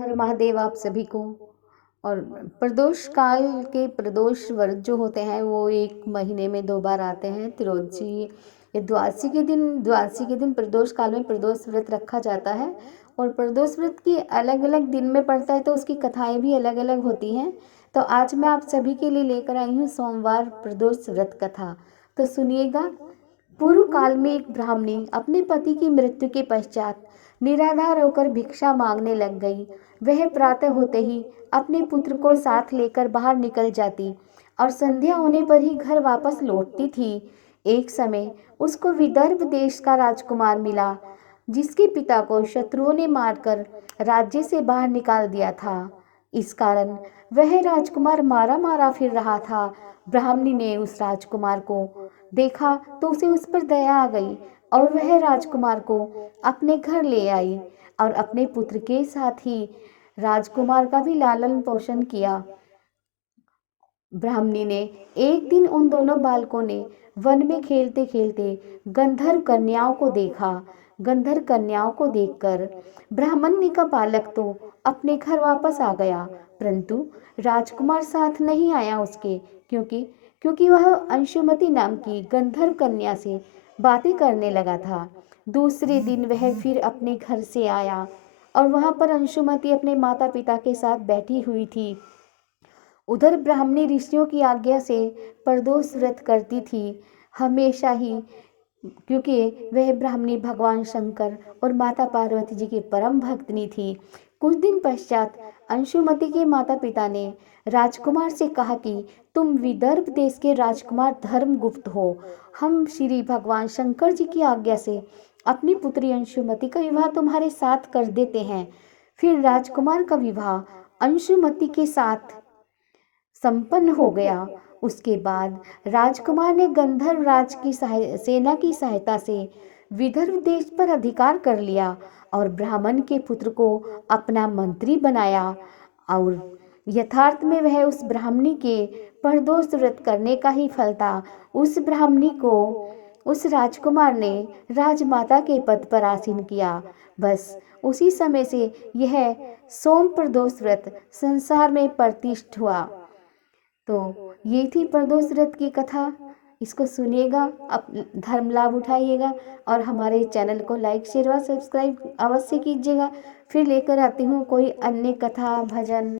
हर महादेव आप सभी को। और प्रदोष काल के प्रदोष व्रत जो होते हैं वो 1 महीने में 2 बार आते हैं। त्रियोदशी या द्वादशी के दिन प्रदोष काल में प्रदोष व्रत रखा जाता है। और प्रदोष व्रत की अलग अलग दिन में पड़ता है तो उसकी कथाएं भी अलग अलग होती हैं। तो आज मैं आप सभी के लिए लेकर आई हूँ सोमवार प्रदोष व्रत कथा। तो सुनिएगा। पूर्व काल में एक ब्राह्मणी अपने पति की मृत्यु के पश्चात निराधार होकर भिक्षा मांगने लग गई। वह प्रातः होते ही अपने पुत्र को साथ लेकर बाहर निकल जाती और संध्या होने पर ही घर वापस लौटती थी। एक समय उसको विदर्भ देश का राजकुमार मिला, जिसके पिता को शत्रुओं ने मारकर राज्य से बाहर निकाल दिया था। इस कारण वह राजकुमार मारा मारा फिर रहा था। ब्राह्मणी ने उस राजकुमार को देखा तो उसे उस पर दया आ गई और वह राजकुमार को अपने घर ले आई और अपने पुत्र के साथ ही राजकुमार का भी लालन पोषण किया। ब्राह्मणी ने एक दिन उन दोनों बालकों ने वन में खेलते खेलते गंधर्व कन्याओं को देखा। गंधर्व कन्याओं को देखकर ब्राह्मणी का बालक तो अपने घर वापस आ गया, परंतु राजकुमार साथ नहीं आया उसके, क्योंकि वह अंशुमति नाम की गंधर्व कन्या से बातें करने लगा था। दूसरे दिन वह फिर अपने घर से आया और वहां पर अंशुमति अपने माता पिता के साथ बैठी हुई थी। उधर ब्राह्मणी ऋषियों की आज्ञा से प्रदोष व्रत करती थी हमेशा ही, क्योंकि वह ब्राह्मणी भगवान शंकर और माता पार्वती जी की परम भक्तनी थी। कुछ दिन पश्चात अंशुमति के माता पिता ने राजकुमार से कहा कि तुम विदर्भ देश के राजकुमार धर्मगुप्त हो। हम श्री भगवान शंकर जी की आज्ञा से अपनी पुत्री अंशुमति का विवाह तुम्हारे साथ कर देते हैं। फिर राजकुमार का विवाह अंशुमति के साथ संपन्न हो गया। उसके बाद राजकुमार ने गंधर्व राज की सेना की सहायता से विदर्भ देश पर अधिकार कर लिया और ब्राह्मण के पुत्र को अपना मंत्री बनाया। और यथार्थ में वह उस ब्राह्मणी के प्रदोष व्रत करने का ही फल था। उस ब्राह्मणी को उस राजकुमार ने राजमाता के पद पर आसीन किया। बस उसी समय से यह सोम प्रदोष व्रत संसार में प्रतिष्ठित हुआ। तो ये थी प्रदोष व्रत की कथा। इसको सुनिएगा, अब धर्म लाभ उठाइएगा और हमारे चैनल को लाइक शेयर व सब्सक्राइब अवश्य कीजिएगा। फिर लेकर आती हूँ कोई अन्य कथा भजन।